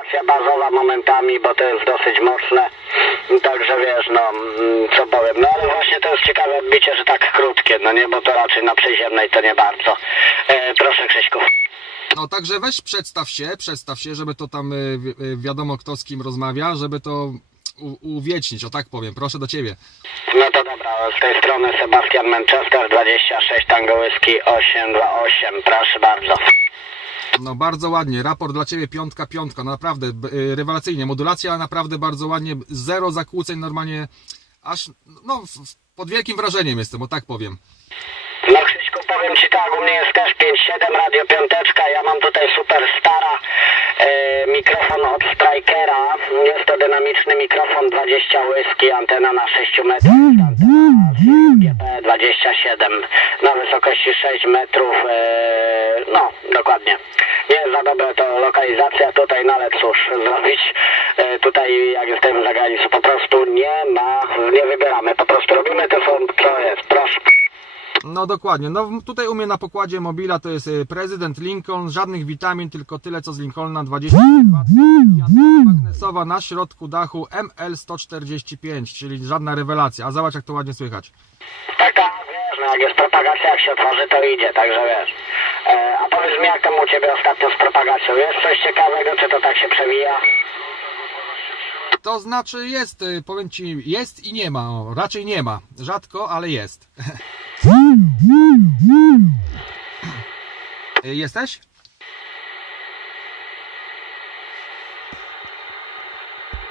propagacja bazowa momentami, bo to jest dosyć mocne. Także wiesz, no, mm, co powiem. No ale właśnie to jest ciekawe odbicie, że tak krótkie, no nie, bo to raczej na przyziemnej to nie bardzo. E, proszę Krzyśku. No także weź przedstaw się, przedstaw się, żeby to tam wi- y, wiadomo kto z kim rozmawia, żeby to uwiecznić, o tak powiem. Proszę do ciebie. No to dobra, z tej strony Sebastian Manchester 26 Tango Whisky 828, proszę bardzo. No bardzo ładnie, raport dla ciebie piątka, piątka, no naprawdę y, rewelacyjnie. Modulacja naprawdę bardzo ładnie, zero zakłóceń normalnie, aż no pod wielkim wrażeniem jestem, o tak powiem. No Krzyśku, powiem Ci tak, u mnie jest też 5.7 Radio Piąteczka, ja mam tutaj super stara e, mikrofon od Strikera, jest to dynamiczny mikrofon 20 whisky, antena na 6 metrów, antena GP 27 na wysokości 6 metrów, e, no za dobre to lokalizacja tutaj, no ale cóż zrobić, e, tutaj jak jesteśmy za granicą, po prostu nie ma, nie wybieramy, po prostu robimy to, co- jest, proszę. No dokładnie, no tutaj u mnie na pokładzie mobila to jest y, prezydent Lincoln, żadnych witamin, tylko tyle co z Lincolna. 20 i antena magnesowa na środku dachu ML145, czyli żadna rewelacja, a zobacz jak to ładnie słychać. Tak, tak, jak jest propagacja, jak się otworzy, to idzie, także wiesz. E, a powiedz mi, jak tam u Ciebie ostatnio z propagacją? Jest coś ciekawego, czy to tak się przewija? To znaczy jest, y, powiem Ci, jest i nie ma, o, raczej nie ma, rzadko, ale jest. Y, Jesteś?